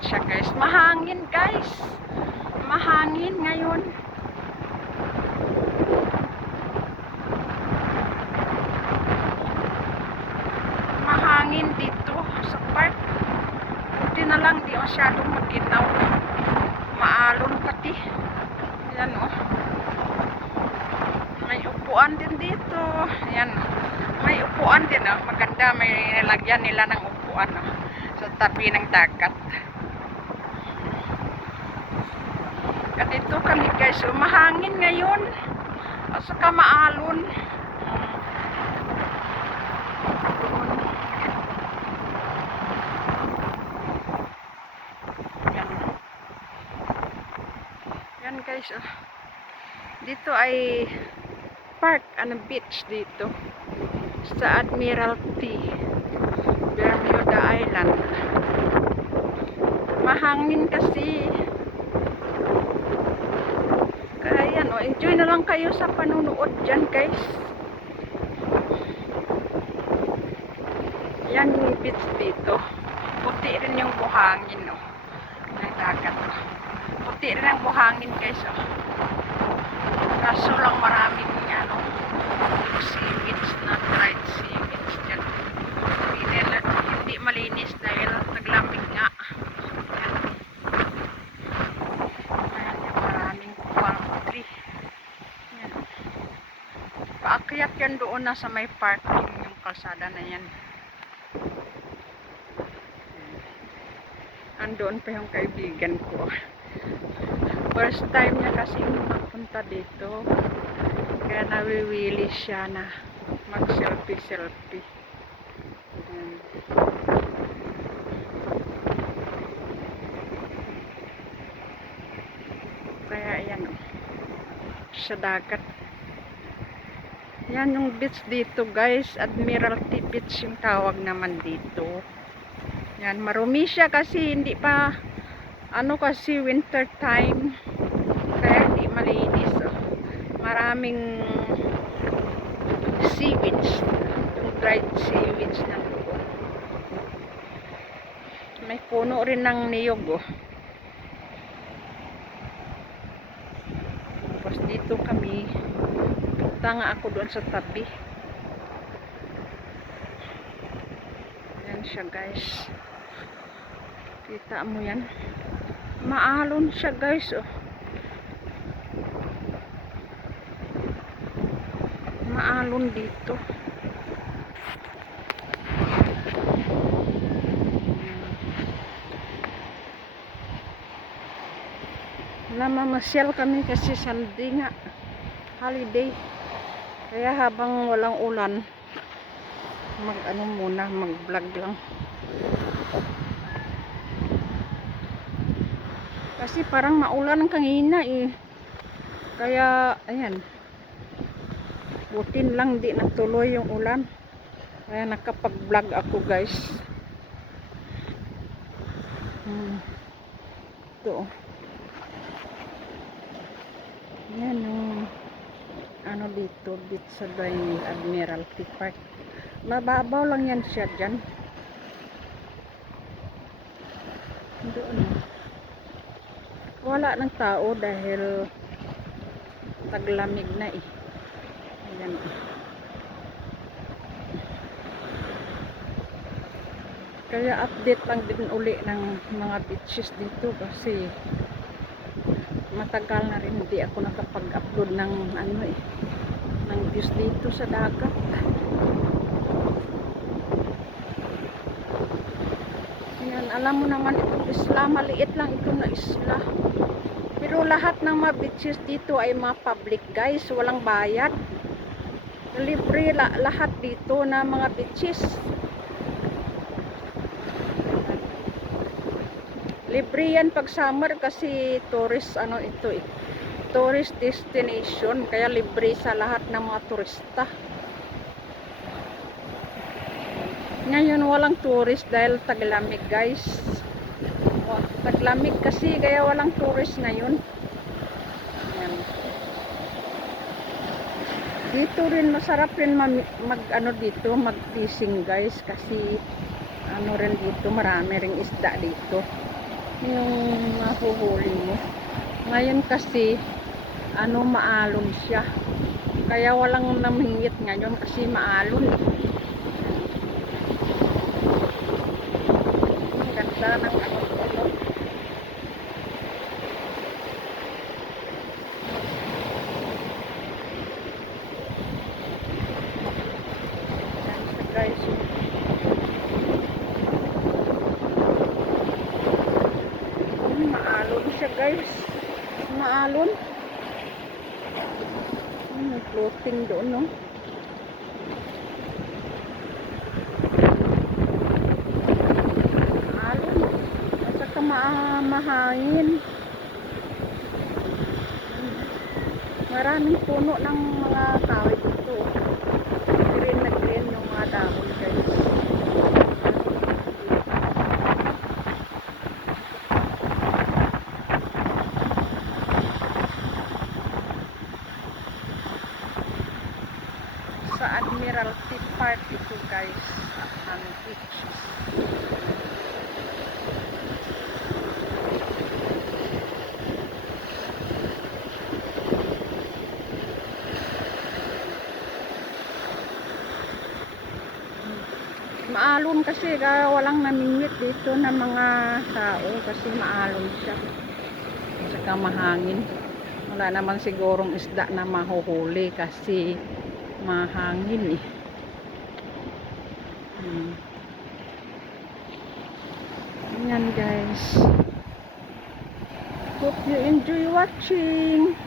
Ayan siya guys. Mahangin guys. Mahangin ngayon. Mahangin dito sa park. Buti na lang di masyadong maginaw. Maalon pati. Ayan o. May upuan din dito. Ayan. May upuan din o. Maganda. May nilagyan nila ng upuan o. Sa tabi ng dagat. Ganito kami guys. So, mahangin ngayon. At saka maalon. Yan guys. Oh. Dito ay park. Beach dito. Sa Admiralty. Bermuda Island. Mahangin kasi. Kaya yan, enjoy na lang kayo sa panunood dyan guys. Yan yung beach dito. Puti rin yung buhangin ng dagat. Puti rin ang buhangin guys. Kaso lang maraming seaweeds na dried seaweeds dyan. Hindi malinis dahil naglamig nga. Ayan yung maraming palm tree. Ayan. Paakyat yan doon na sa may parking yung kalsada na yan. Andoon pa yung kaibigan ko. First time niya kasi mapunta dito. Kaya nawiwili siya na mag-selfie-selfie. Kaya ayan o. Sa dagat. Yan yung beach dito guys. Admiralty Beach yung tawag naman dito. Yan, marumi siya kasi hindi pa kasi winter time. Kaya hindi malinis. Maraming seaweeds. Yung dried seaweeds na doon. May puno rin ng niyog oh. Tapos dito kami. Punta nga ako doon sa tabi. Yan siya guys. Kita mo yan. Maalon siya guys oh. Maalon dito. Namamasyal kami kasi Sunday nga. Holiday. Kaya habang walang ulan, mag-vlog lang. Kasi parang maulan ng kanina eh. Kaya, ayan. Butin lang di natuloy yung ulan. Kaya nakapag-vlog ako guys. Ito. Ayan yung dito sa Admiralty Park. Mababaw lang yan siya dyan. Doon. Wala ng tao dahil taglamig na eh. Ayan. Kaya update lang din uli ng mga beaches dito kasi matagal na rin hindi ako nakapag-upload ng ng views dito sa dagat. Ayan, alam mo naman itong isla, maliit lang ito na isla. Pero lahat ng mga beaches dito ay mga public guys, walang bayad. Libre lahat dito na mga beaches. Libre yan pag summer kasi tourist ito eh. Tourist destination kaya libre sa lahat ng mga turista. Ngayon walang tourist dahil taglamig guys. Taglamig kasi kaya walang tourist ngayon. Ayan. Dito rin masarap rin dito mag-fishing guys kasi rin dito marami ring isda dito. yung mahuhuli mo. Ngayon kasi maalon siya, kaya walang namingit ngayon kasi maalon. Ang ganda ng ano. Guys, maalon siya guys, maalon. May floating doon, no? Maalon at saka mahangin. Maraming puno ng mga kahoy dito. Green na green yung mga dahon guys. Sa Admiralty Park ito guys, ang beach. Maalon kasi walang namingwit dito na mga tao kasi maalon siya. Saka mahangin. Wala naman sigurong isda na mahuhuli kasi mahangin eh. Ayan guys. Hope you enjoy watching.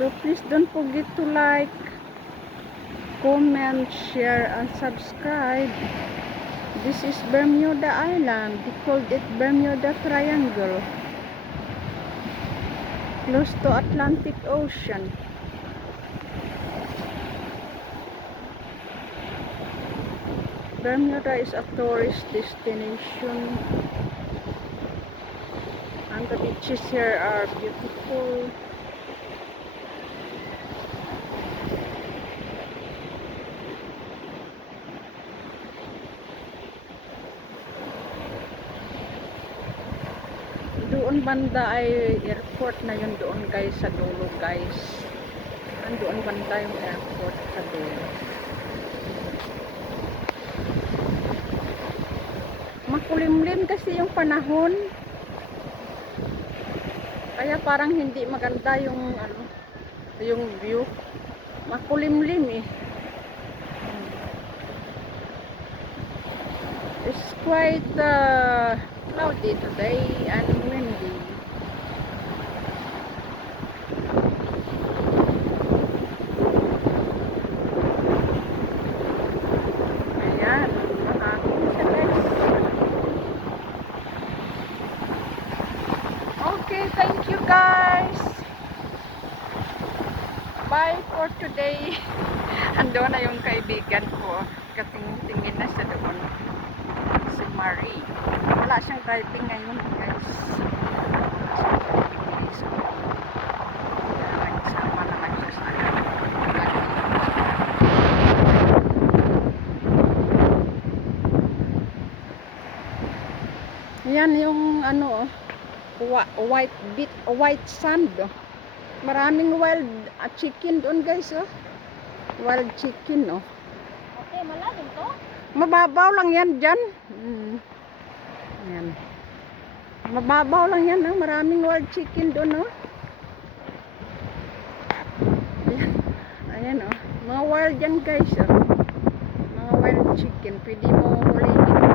So please don't forget to like, comment, share, and subscribe. This is Bermuda Island. We called it Bermuda Triangle. Close to Atlantic Ocean. Bermuda is a tourist destination. And the beaches here are beautiful. Doon banda ay airport na yun doon guys, sa dulo guys. Doon banda yung airport sa dulo. Makulimlim kasi yung panahon. Kaya parang hindi maganda yung yung view. Makulimlim eh. It's quite cloudy today and windy. Ayan, mahangin siya guys. Okay, thank you guys. Bye for today. Ando na yung kaibigan ko. Katingin na siya doon. Si Marie. Wala siyang driving ngayon guys. Nagsama naman siya sa yan yung white sand. Maraming wild chicken doon guys. Wild chicken. Okay, malalim to? Mababaw lang yan dyan. Yan. Mababaw lang yan. Maraming wild chicken doon. Ayan. Ayan mga wild yan guys. Mga wild chicken. Pwede mo huliin.